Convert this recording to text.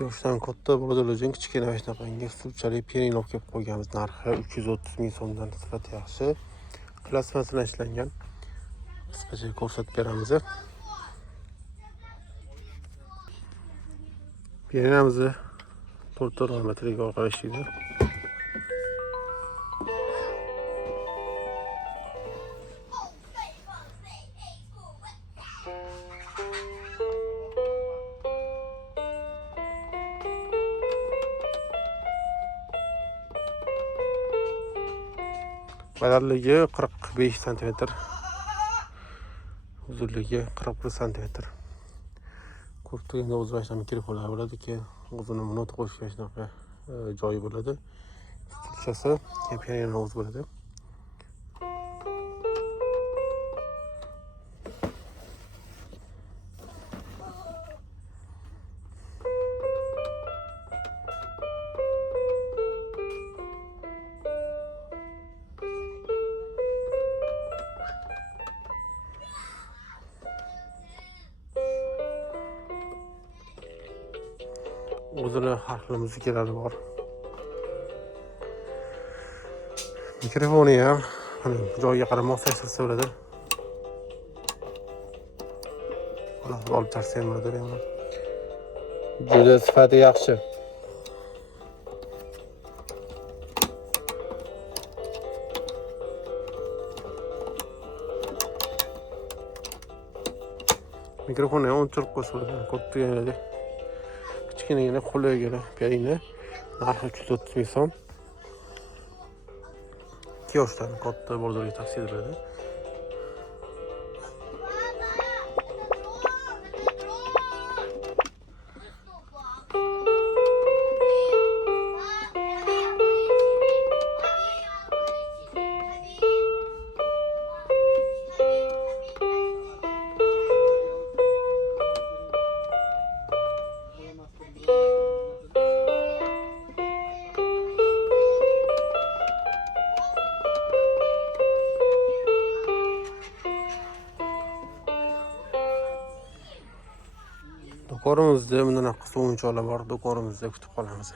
yoshdan katta bolalar uchun kichkina mana shunaqangi suvchali pianin olib kelib qo'yganmiz. Narxi 330 ming so'mdan sifat yaxshi. Plasmasdan ishlangan. Qisqacha ko'rsatib beramiz. Pianinimiz 4 metrga orqa ishlaydi. Balandligi 45 cm. Uzunligi 41 cm. Ko'pligida o'z vaqtida mikrofonlar bo'ladi, keyin o'zini not qo'shishga shunaqa joyi bo'ladi. Stulchasi pianino o'z bo'ladi. O'zini har xil musikalari bor. Mikrofoni ham joyiga qarab moslashtirsa bo'ladi. Olib chiqsa ham bo'ladi. Juda sifati yaxshi. Mikrofonni ham o'chirib qo'ysa bo'ladi. Katta kichkinagina qo'lagina pianino. Narxi 330 ming so'm. 2 yoshdan katta bolalarga tavsiya etiladi. Do'konimizda bundan qisqa o'yinchoqlar bor. Do'konimizda kutib qolamiz.